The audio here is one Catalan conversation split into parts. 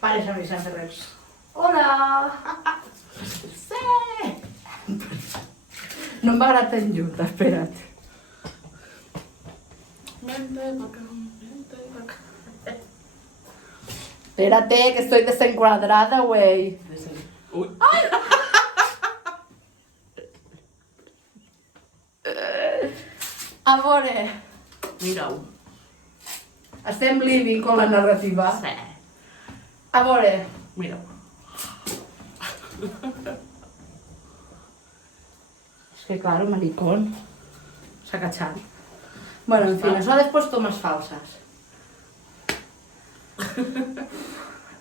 Pares a avisar de res. Hola! Sí! No em va agradar tan lluny, espera't. Vente pa' acá, vente pa' acá. Espérate, que estoy desencuadrada, güey. Uy. A veure, Mira-ho. estem living con la narrativa. Sí. A veure, Mira-ho. es que claro, maricón. Se ha cachado. Bueno, en fin, eso después tomas falsas.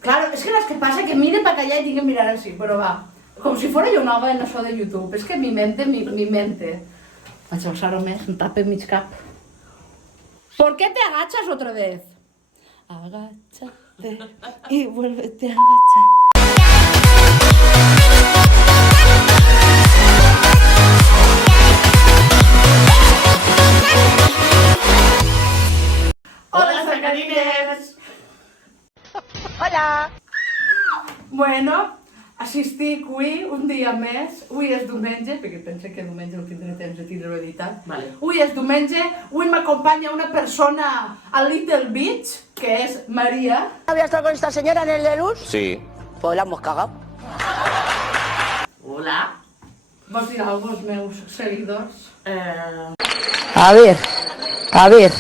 Claro, es que las que pasa que mire para allá y tiene que mirar así, pero va. Como si fuera yo nova en eso de YouTube. Es que mi mente. Vaig a usar més, un tape mig cap. ¿Por qué te agachas otra vez? Agáchate y vuélvete a agachar. Hola, sacarines! Hola! Bueno, assistic avui un dia més. Avui és diumenge, perquè pense que diumenge no tindré temps de tindre-ho editat. Vale. Avui és diumenge, avui m'acompanya una persona a Little Beach, que és Maria. ¿Había estado con esta señora en el de luz? Sí. Pues la hemos cagado. Hola. Vols dir alguna cosa als meus seguidors? A ver. A ver.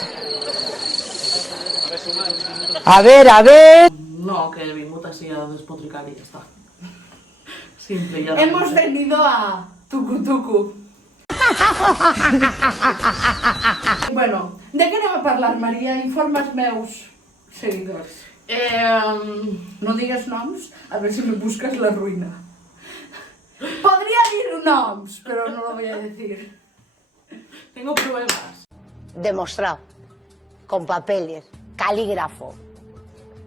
No, que he vingut així a despotricar i ja està. Simple, ja. Hemos venido a Tucu Tucu. Bueno, de què anem a parlar, Maria? Informa els meus seguidors. No digues noms, a ver si me buscas la ruïna. Podría dir noms, pero no lo voy a decir. Tengo pruebas. Demostrado. Con papeles. Calígrafo.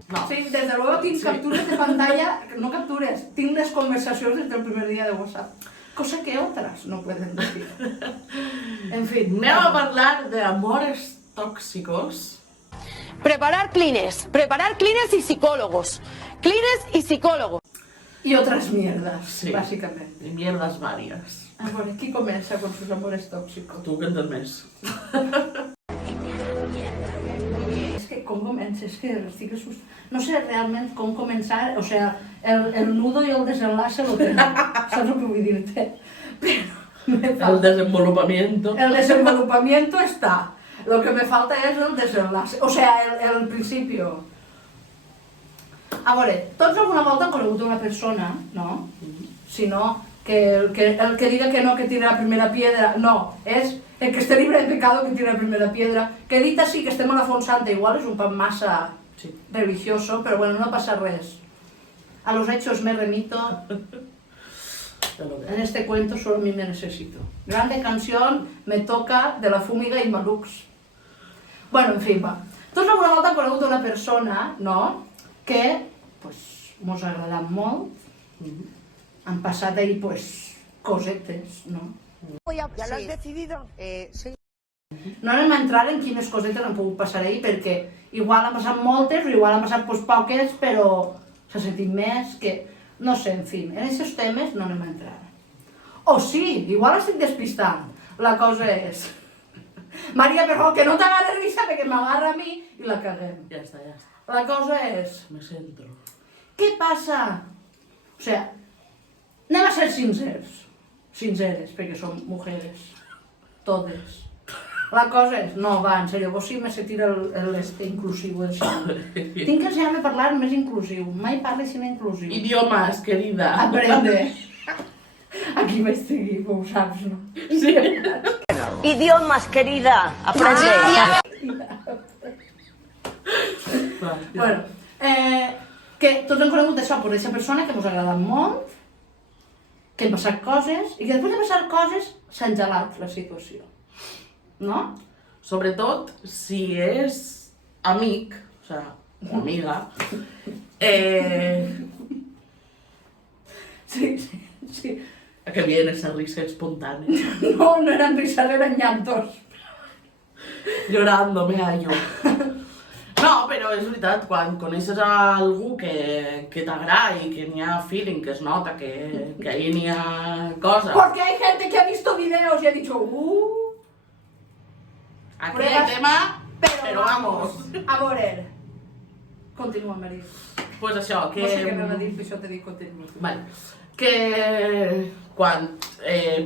No. Sí, desde luego tinc capturas de pantalla, no capturas, tinc les conversacions desde el primer día de WhatsApp. Cosa que otras no pueden decir. En fin. Anem a parlar de amores tóxicos. Preparar clines y psicólogos. Clines y psicólogos. Y otras mierdas, Sí. básicamente. I mierdes vàries. A veure, qui comença con sus amores tóxicos? Tu que entens més. Es que com comença, és que estic assustada. No sé realment com començar, o sea, el nudo y el desenlace lo tengo, saps el que vull dir-te? Però me El falta... desenvolupamiento. El desenvolupamiento está, lo que me falta es el desenlace, o sea, el principio. A veure, tots alguna volta han conegut una persona, no? Si no, que el que diga que no, que tira la primera piedra, no, és el que esté libre de pecado que tira la primera piedra, que dit així que estem a la Font Santa, igual és un pan massa Sí. religioso, pero bueno, no pasa res. A los hechos me remito, en este cuento solo a mí me necesito. Grande canción, me toca, de la Fúmiga i Malux. Bueno, en fi, va. Tots alguna volta han conegut una persona, no?, que, pues, mos ha agradat molt, han passat ahí, pues, cosetes, no? ¿Ya lo has decidido? Sí. No anem a entrar en quines cosetes han pogut passar ahí, perquè igual han passat moltes, o igual han passat pues, poques, però s'ha sentit més, que... No sé, en fi, en aquests temes no anem a entrar. O sí, igual estic despistant. La cosa és... Maria, per favor, que no t'agarre risa, perquè m'agarra a mi i la caguem. Ja està, ja està. La cosa és... Me centro. Què passa? O sea, anem a ser sincers. Sinceres, perquè som mujeres. Totes. La cosa és... No, va, en sèrio, vos sí me se tira este inclusiu. Tinc que ensenyar-me a parlar més inclusiu. Mai parle sin inclusiu. Idiomas, querida. Aprende. Aquí vaig seguir, ho saps, no? Sí. Idiomas, querida. Aprende. Va, ja. Bueno, que tots hem conegut això, per aquesta persona que ens ha agradat molt, que han passat coses, i que després de passar coses s'ha engelat la situació. No? Sobretot si és amic, o sea, o amiga, Sí. que viene esa risa espontánea. No, no eren risas, eren llantos. Llorando, me hallo. No, pero és veritat, quan coneixes a algú que t'agrada i que n'hi ha feeling, que es nota que ahí n'hi ha coses. Porque hay gente que ha visto videos y ha dicho, Aquí pruebas, hay tema, pero vamos. A veure, continua, Maria. Pues això, que... No sé què anava a dir, per això t'he dit continua. Vale. Que quan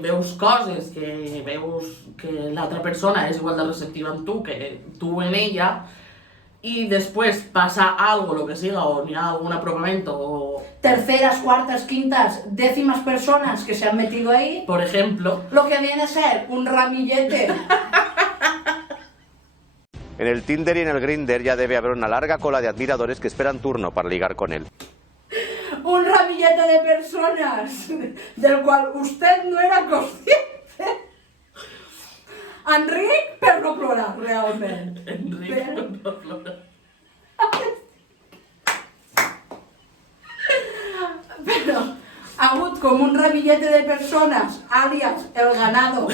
veus coses, que veus que l'altra persona és igual de receptiva amb tu que tu en ella, y después pasa algo, lo que siga, o ni algún apropamiento, o... Terceras, cuartas, quintas, décimas personas que se han metido ahí, Por ejemplo, lo que viene a ser un ramillete. En el Tinder y en el Grindr ya debe haber una larga cola de admiradores que esperan turno para ligar con él. Un ramillete de personas del cual usted no era consciente. Enric, per no plorar, realment. Enrique, no plora. Però ha hagut com un ramillete de persones, alias el ganado.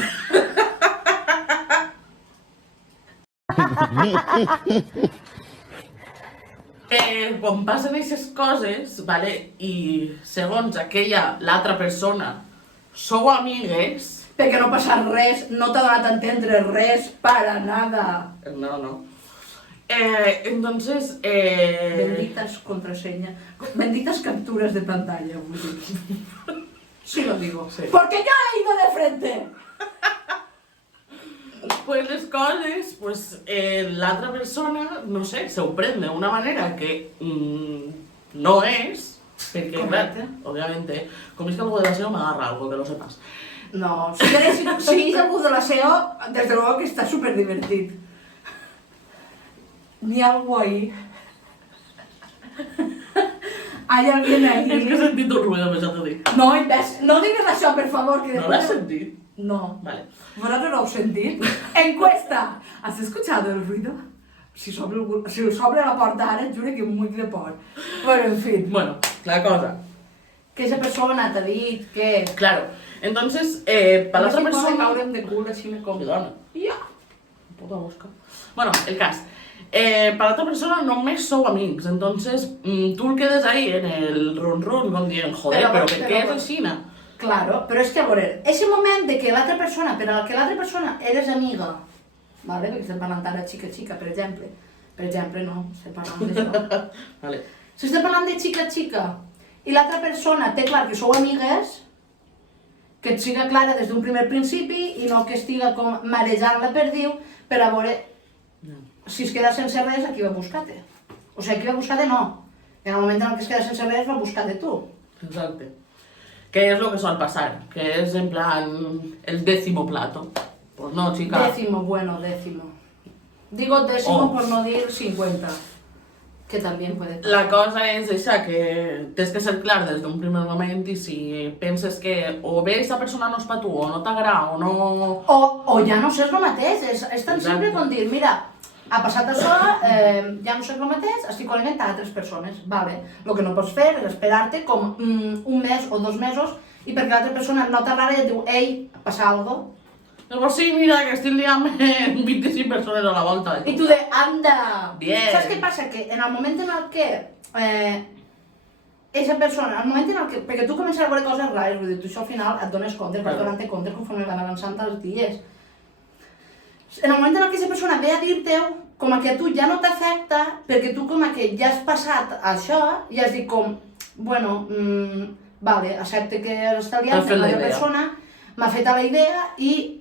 Quan passen aquestes coses, vale, i segons l'altra persona, sou amigues... Perquè no passa res, no t'ha donat a entendre res, para nada. No. Entonces... Benditas contraseñas, benditas capturas de pantalla, vull dir. Sí lo digo. Sí. Porque yo he ido de frente. Pues les coses, pues l'altra persona, no sé, s'ho pren d'una manera que no és, perquè, clar, Correcte. obviamente, com és que algú de la SEO m'agarra algo, que lo sepas. No, si es algú de la SEO, desde luego que está súper divertit. Ni algo ahí. Hay alguien ahí. És que he sentit un ruido, me s'ha de dir. No, no digues això, per favor, que ¿No después... l'has sentit? No. Vale. ¿Vosotros lo habéis sentido? Encuesta. ¿Has escuchado el ruido? Si s'obre la porta ara, et juro que em muig de por. Bueno, en fin. Bueno, la cosa. Que esa persona t'ha dit que... Claro, entonces, para l'altra persona... caurem de cul, així me com... Perdona. Ja. Puta mosca. Bueno, el cas. Para la otra persona només sou amics, entonces tú el quedes ahí en el run-run, com dient, joder, però per què és així? Claro, però és que a veure, ese moment de que l'altra persona, per a que l'altra persona eres amiga, vale? Perquè estem parlant ara xica-xica, per exemple, no, estem parlant d'això. Vale. Si estem parlant de xica-xica i l'altra persona té clar que sou amigues, que et siga clara des d'un primer principi i no que estiga com marejant-la per diu per a veure si es queda sense res, aquí va buscar-te. O sigui, aquí va buscar-te no. En el moment en què es queda sense res, va buscar-te tu. Exacte. Que és lo que sol passar, que és en plan el décimo plato. Pues no, chica. Décimo, bueno, décimo. Digo décimo Oh. por no dir 50. Que también puede pasar. La cosa és això, que tens que ser clar des d'un primer moment i si penses que o bé aquesta persona no és per tu, o no t'agrada, o no... O ja no sé el mateix, és tan Exacte. simple com dir, mira, ha passat això, ja no sé el mateix, estic coneixent a altres persones, vale. El que no pots fer és esperar-te com un mes o 2 mesos i perquè l'altra persona nota rara i et diu, ei, passa algo. Llavors sí, mira, que estic liant 25 persones a la volta. I tu de, anda! Bien. Saps què passa? Que en el moment en el que esa persona, el moment en el que... Perquè tu comences a veure coses rares, vull dir, tu això al final et dones compte, vas donant-te compte conforme van avançant els dies. En el moment en què aquesta persona ve a dir-te com a que a tu ja no t'afecta, perquè tu com a que ja has passat això i has dit com, bueno, vale, accepte que està liant amb la persona, m'ha fet la idea i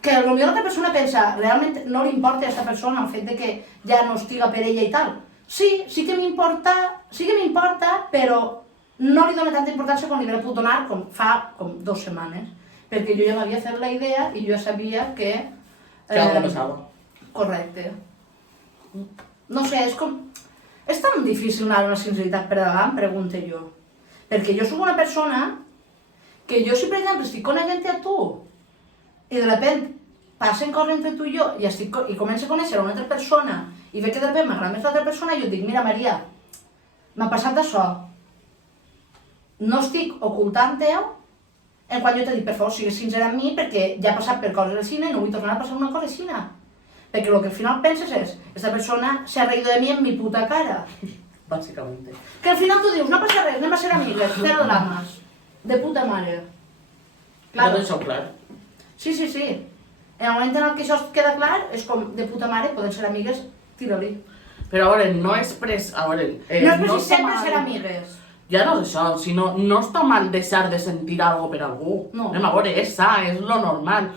que potser l'altra persona pensa, realment no li importa a aquesta persona el fet de que ja no estiga per ella i tal. Sí que m'importa, però no li dona tanta importància com li hauria pogut donar fa 2 setmanes, perquè jo ja m'havia fet la idea i jo ja sabia que... Que algo passava. Correcte. No sé, és com... És tan difícil anar a una sinceritat per davant, pregunto jo. Perquè jo soc una persona que jo si, per exemple, estic coneixent a tu i de repente passen coses entre tu i jo i començo a conèixer una altra persona i veig que de repente m'agrada més l'altra persona i jo et dic, mira Maria, m'ha passat això. No estic ocultant-ho en quan jo t'he dit, per favor, sigues sincera amb mi perquè ja he passat per coses així i no vull tornar a passar una cosa així. Perquè el que al final penses és, esta persona se ha reído de mi en mi puta cara. Básicamente. Que al final tu dius, no passa res, anem a ser amigues, zero drames. De puta mare. Claro. Això clar. Sí. En el moment en el que això queda clar, és com, de puta mare, poden ser amigues, tira-li. Però a veure, no és pres... A veure... No és precís sempre ser amigues. Ja no és això, sinó no està mal deixar de sentir algo per algú. No. Anem a veure, és sa, és lo normal.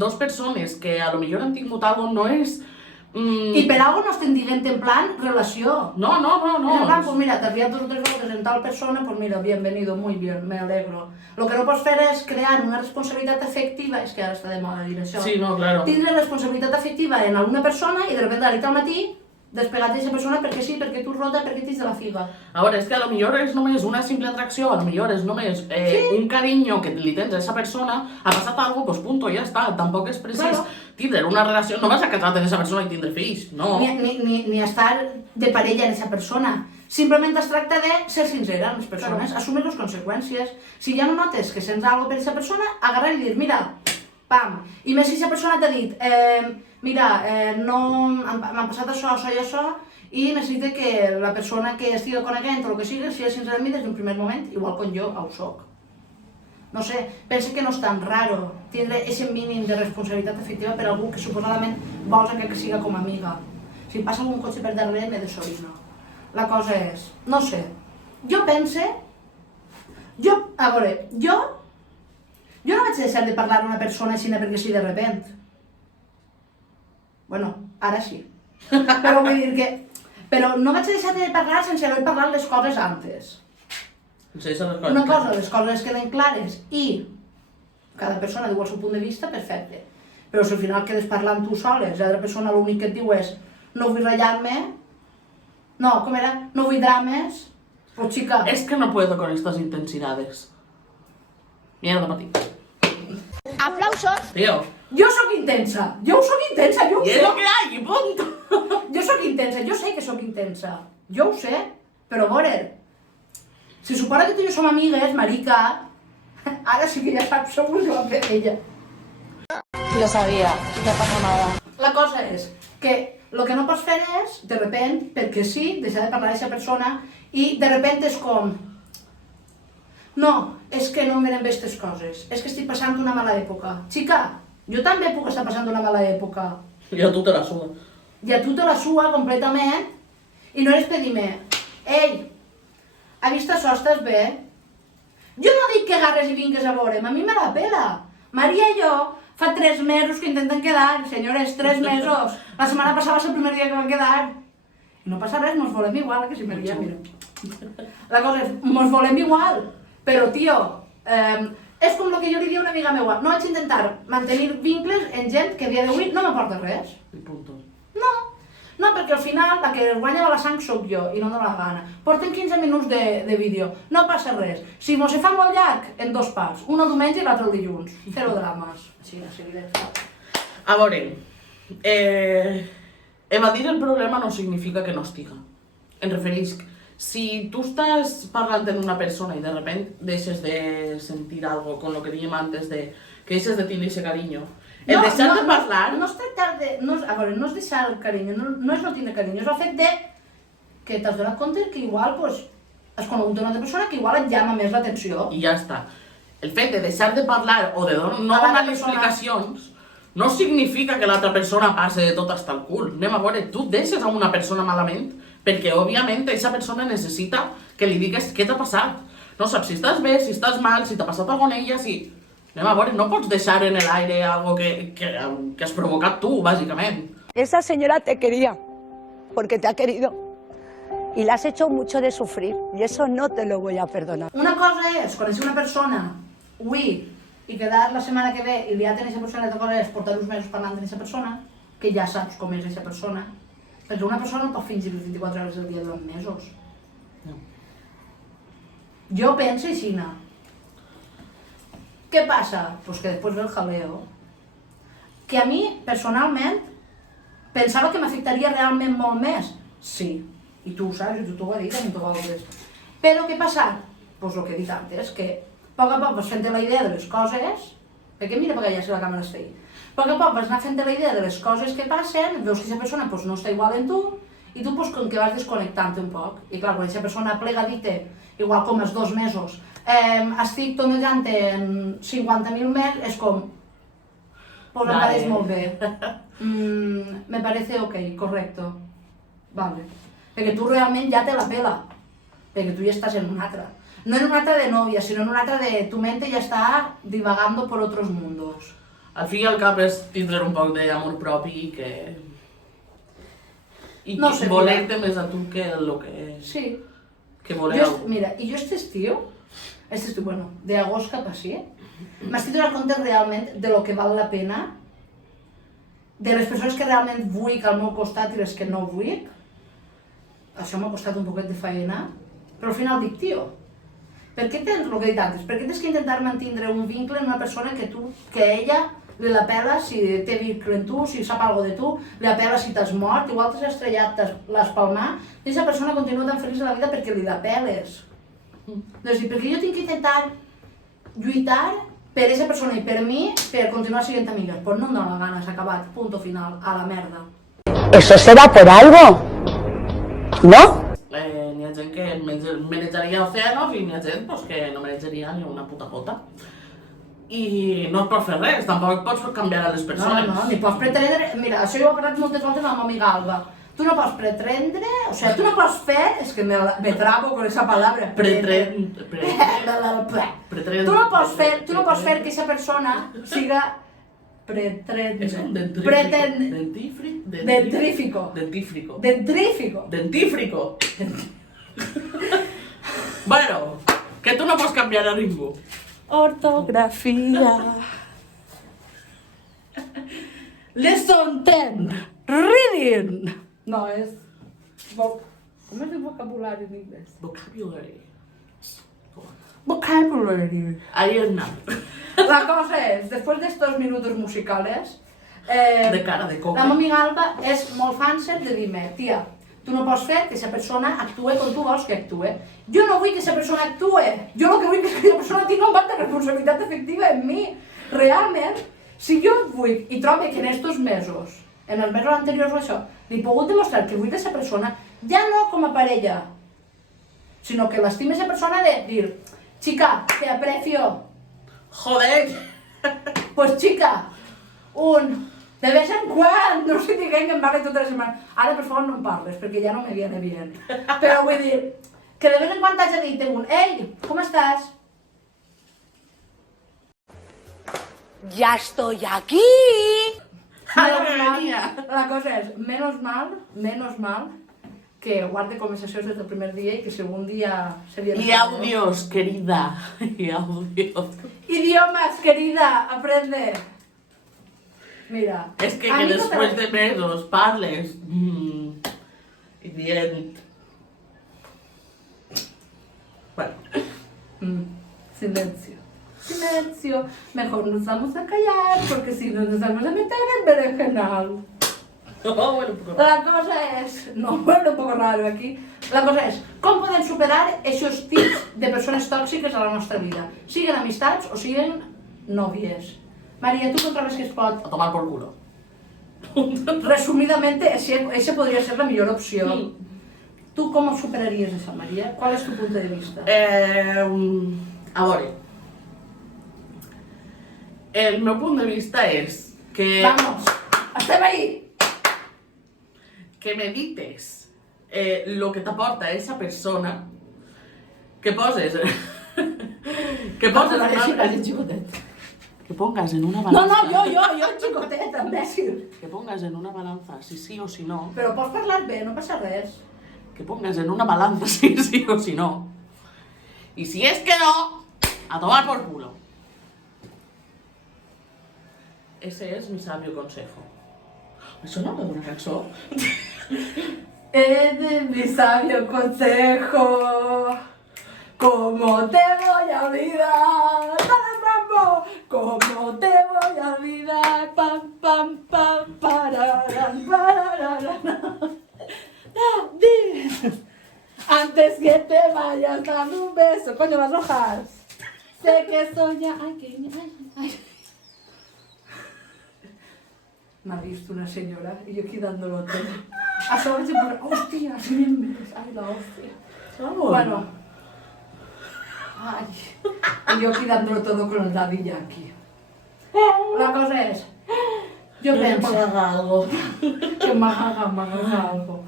Dos persones que a lo millor han tingut algo no és... I per algo no estem dient en plan relació. No. En plan, pues mira, te has liat 2 o 3 veces en tal persona, pues mira, bienvenido, muy bien, me alegro. Lo que no pots fer és crear una responsabilitat afectiva, és que ara està de moda dir això. Sí, no, claro. Tindre responsabilitat afectiva en alguna persona i de repente a la nit al matí despegat d'aquesta persona perquè sí, perquè tu rota, perquè t'his de la figa. A veure, és que a lo millor és només una simple atracció, a lo millor és només un carinyo que li tens a esa persona, ha passat algo, pues punto, ja està. Tampoc és precís tindre una relació, no vas a casar-te amb esa persona i tindre fills, no. Ni estar de parella amb esa persona. Simplement es tracta de ser sincera amb les persones, assumir les conseqüències. Si ja no notes que sents alguna per a esa persona, agarrar i dir, mira, pam. I més si esa persona t'ha dit, mira, m'ha passat això i això, i necessito que la persona que estigui coneguent o el que sigui, sigui sincera amb mi des d'un primer moment, igual com jo ho soc. No sé, penso que no és tan raro tindre aquest mínim de responsabilitat afectiva per algú que suposadament vols que siga com a amiga. Si passa algun cotxe per darrere, me desorino. La cosa és, no sé, jo pense... A veure, jo no vaig deixar de parlar amb una persona així perquè sí de repent. Bueno, ara sí. Però vull dir que... Però no vaig deixar de parlar sense haver parlat les coses antes. Una cosa, les coses queden clares i cada persona diu el seu punt de vista, perfecte. Però si al final quedes parlant tu soles i l'altra persona l'únic que et diu és no vull ratllar-me, no, com era? No vull drames, pues chica... Es que no puedo con estas intensidades. Mierda para ti. Aplausos. Tío. Jo sóc intensa, jo ho Y sé. es lo que hay, y punto. Jo sóc intensa, jo sé que sóc intensa. Jo ho sé, però a veure, si suposa que tu i jo som amigues, marica, ara sí que ja saps segur que va fer ella. Lo sabía, no pasa nada. La cosa és que el que no pots fer és, de repent, perquè sí, deixar de parlar d'aquesta persona i de repent és com... No, és que no miren bé aquestes coses, és que estic passant una mala època. Xica, jo també puc estar passant una mala època. Y a tú te la suda. I a tu te la sua completament i no eres per dir-me, ei, ha vist això, estàs bé? Jo no dic que agarres i vingues a veure'm, a mi me la pela. Maria i jo fa 3 mesos que intenten quedar, senyores, 3 mesos. La setmana passada va ser el primer dia que van quedar. I no passa res, mos volem igual, que si Maria, mira. La cosa és, mos volem igual, però, tio, és com el que jo li diu a una amiga meua, no vaig intentar mantenir vincles en gent que a dia d'avui no m'aporta res. Y punto. No, perquè al final la que guanya la sang sóc jo i no dóna la gana. Portem 15 minuts de vídeo, no passa res. Si mos se fa molt llarg, en 2 parts, un el diumenge i l'altre el dilluns. Zero drames. Així, de seguida. A veure, evadir el problema no significa que no estiga. Em referisc, si tu estàs parlant amb una persona i de repent deixes de sentir algo con lo que dèiem antes de que deixes de tenir ese cariño, el deixar de parlar... No es tractar de... A veure, no és deixar el carinyo, no és no tindre carinyo, és el fet de que t'has donat compte que igual has conegut una altra persona que igual et llama més l'atenció. I ja està. El fet de deixar de parlar o de no donar explicacions no significa que l'altra persona passe de tot hasta el cul. Anem a veure, tu deixes a una persona malament perquè, òbviament, aquesta persona necessita que li digues què t'ha passat. No saps si estàs bé, si estàs mal, si t'ha passat alguna cosa amb ella, si... Anem a veure, no pots deixar en el aire algo que has provocat tu, bàsicament. Esa señora te quería, porque te ha querido. Y la has hecho mucho de sufrir, y eso no te lo voy a perdonar. Una cosa és conèixer una persona, avui, i quedar la setmana que ve i liar-te amb aquesta persona, l'altra cosa és portar uns mesos parlant amb aquesta persona, que ja saps com és aquesta persona. Perquè una persona no pot fingir 24 hores al dia durant mesos. No. Jo penso així, no. Què passa? Pues que després ve el jaleo. Que a mi, personalment, pensava que m'afectaria realment molt més. Sí, i tu ho saps, i tu t'ho ho has dit, a mi t'ho ho has dit. Però què ha passat? Pues el que he dit antes, que a poc vas fent la idea de les coses, perquè mira perquè ja si la càmera es feia, poc a poc vas anar fent la idea de les coses que passen, veus que aquesta persona pues, no està igual en tu, i tu pues, com que vas desconnectant un poc. I clar, quan aquesta persona plega a dir-te, igual com els 2 mesos, estic tonejant en 50.000 més, és com, pues em pareix molt bé. Me parece ok, correcto. Vale. Perquè tu realment ja te la pela, perquè tu ja estàs en una altra. No en una altra de novia, sino en una altra de tu mente ya está divagando por otros mundos. Al fin i al cap és tindre un poc d'amor propi i que... I No que sé, voler-te més a tu que el que... Sí. Que voler Jo, algú. mira, i jo este estiu, bueno, d'agost cap així, m'estic donant compte realment de lo que val la pena, de les persones que realment vull al meu costat i les que no vull. Això m'ha costat un poquet de feina, però al final dic, tio, per què tens, el que he dit antes, per què tens que intentar mantindre un vincle en una persona que ella li la pela si té vincle en tu, si sap alguna de tu, li la pela si t'has mort, igual t'has estrellat, l'has palmat, i aquesta persona continua tan feliç a la vida perquè li la peles. Doncs perquè jo tinc que intentar lluitar per aquesta persona i per mi, per continuar sent amigues. Pues no em dóna la gana, s'ha acabat, punto final, a la merda. Eso será por algo, ¿no? N'hi ha gent que menjaria océanos i n'hi ha gent pues, que no menjaria ni una puta gota. I no es pot fer res, tampoc pots canviar a les persones. No, ni pots pretendre... Mira, això jo ho he parlat moltes voltes amb la meva amiga Alba. Tu no pots pretendre, o sea, tu no pots fer... És que me trabo con esa palabra. Tu no pots fer que aquesta persona siga És un dentrífico. Bueno, que tu no pots canviar a ningú. Ortografía. Lesson 10. Reading. No, es... ¿Cómo es el vocabulario en inglés? Vocabulary. Vocabulary. Ahí es nada. La cosa es, después de estos minutos musicales... De cara de coca. La meva amiga Alba és molt fanser de dir-me, tia, tu no pots fer que aquesta persona actue com tu vols que actue. Jo no vull que aquesta persona actue. Jo el que vull és que aquesta persona tingui un part de responsabilitat efectiva en mi. Realment, si jo vull i trobo que en estos mesos, en els mesos anteriors o això, li he pogut demostrar que vull aquesta persona, ja no com a parella, sinó que l'estime aquesta persona de dir, chica, te aprecio. Joder. Pues chica, de vez en quan, no sé diguem que em parli tota la setmana. Ara, per favor, no em parles, perquè ja no me viene bien. Però vull dir, que de vez en quan t'haig de dir ei, com estàs? Ya estoy aquí. La cosa és, menos mal, que guarde conversacions des del primer dia i que si algun dia seria... Y audios, querida. Y audios. Idiomas, querida, aprende. Mira, Es que a mi no después de mesos parles. Y bien. Bueno. Silencio. Silencio. Mejor nos vamos a callar porque si no nos vamos a meter en berenjenal. Bueno, La cosa és... No, bueno, un poco raro aquí. La cosa és, com podem superar aquests tips de persones tòxiques a la nostra vida? Siguen amistats o siguen nòvies? Maria, tu com trobes que es pot? a tomar por culo. Resumidamente, esa podria ser la millor opció. Tu com ho superaries, això, Maria? Qual és tu punt de vista? A veure. El meu punt de vista és que... Vamos, estem ahí! Que medites lo que t'aporta esa persona, que poses... que poses que pongas en una No, balanza... jo, xicotet, imbècil. Que pongas en una balanza si sí o si no. Però pots parlar bé, no passa res. Que pongas en una balanza si sí o si no. Y si es que no, a tomar por culo. Ese es mi sabio consejo. ¿Eso no es una canción? De mi sabio consejo, ¿cómo te voy a olvidar? ¡Dale, Rambo! ¿Cómo te voy a olvidar? Pam, pam, pam, pararán, pararán. Antes que te vayas, dame un beso. Coño, las hojas. Sé que soy ya... Ay, que... Ay. m'ha vist una senyora y yo aquí dándolo todo. A sobre se pone, hostia, si me ves, ay la hostia. Bueno, ay, y yo aquí dándolo todo con el Daddy Yankee. La cosa es, yo penso algo. que m'agrada algo.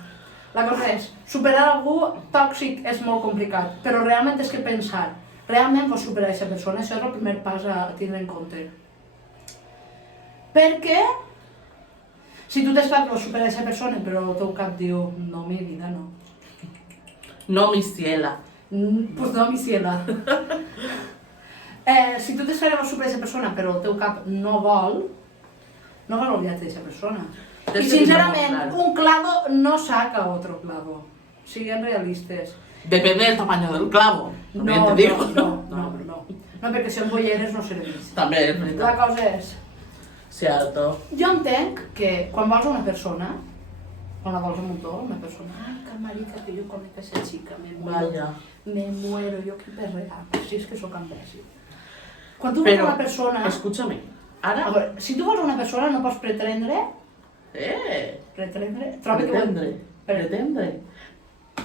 La cosa és, superar algú tòxic és molt complicat, però realment és que pensar, realment pots superar aquesta persona, això és el primer pas a tindre en compte. Perquè, si tu t'estàs per superar aquesta persona, però el teu cap diu, no, mi vida, no. No, mi ciela. Pues no, mi ciela. Si tu t'estàs per superar aquesta persona, però el teu cap no vol olvidar-te d'aquesta persona. Y sinceramente, un clavo no saca otro clavo. Siguen realistes. Depende del tamaño del clavo. También te digo. No, perquè si en bolleres no serveix. També és veritat. La cosa és, Cierto. jo entenc que quan vols una persona, quan la vols un montó, una persona, ay, que marica, que jo conec a esa chica, Vaya. me muero, jo que perrea, si és que sóc imbècil. Quan tu vols una persona, escúchame, a ara... veure, si tu vols una persona no pots pretendre, trobo que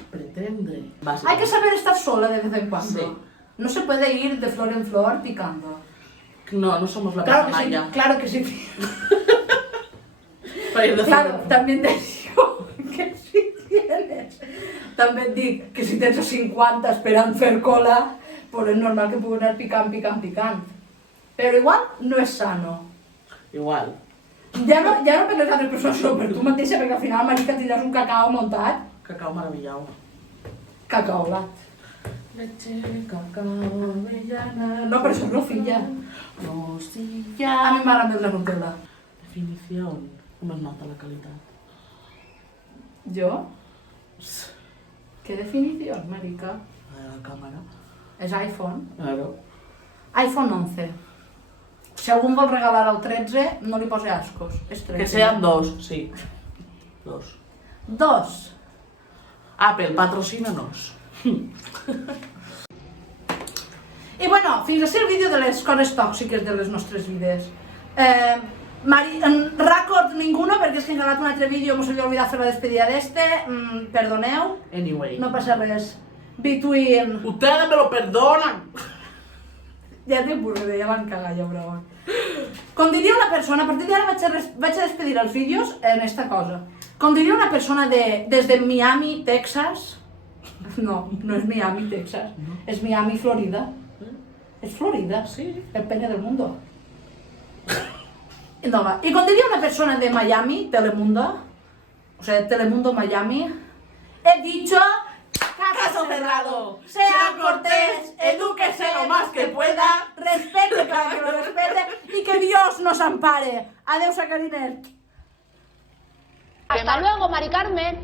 Pretendre. Hay que saber estar sola de vez en cuando. Sí. No se puede ir de flor en flor picando. No somos la Claro que sí, pasamaya. claro que sí. Para ir de Claro, flor. también te digo que si tienes. També et dic que si tens a 50 esperant fer cola, pues és normal que pugui anar picant. Però igual no és sano. Igual. Ja no per les altres persones, sinó per tu mateixa, perquè al final, marica, tindràs un cacao muntat. Cacao maravillado. Cacaolat. Leche, cacao, avellana... No, però això és no, filla. Rosilla... A mi m'agrada més la Nutella. Definición. Com es nota la qualitat? ¿Yo? ¿Qué definición, marica? La cámara. És iPhone. Claro. iPhone 11. Si algú em vol regalar el 13, no li posi ascos. És 13. Que sean dos, sí. Dos. 2. Apple, patrocínanos. I bueno, fins així el vídeo de les coses tòxiques de les nostres vides. Record ninguno, perquè és que he encarregat un altre vídeo, mos havia oblidat fer la despedida d'este. Perdoneu, Anyway. no passa res. Between... Ustedes me lo perdonan. Ja t'he avorrit, ja van cagar, ja brava. Com diria una persona, a partir d'ara vaig a despedir els vídeos en esta cosa. Com diria una persona des de Miami, Texas... No és Miami, Texas. És Miami, Florida. És Florida, Sí. el pene del mundo. No, va. Y com diria una persona de Miami, Telemundo, o sea, Telemundo Miami, he dicho... Caso cerrado. Sea cortés, edúquese lo más que pueda, respete para que lo respete y que Dios nos ampare. Adiós, Sacarines. Hasta luego, Mari Carmen.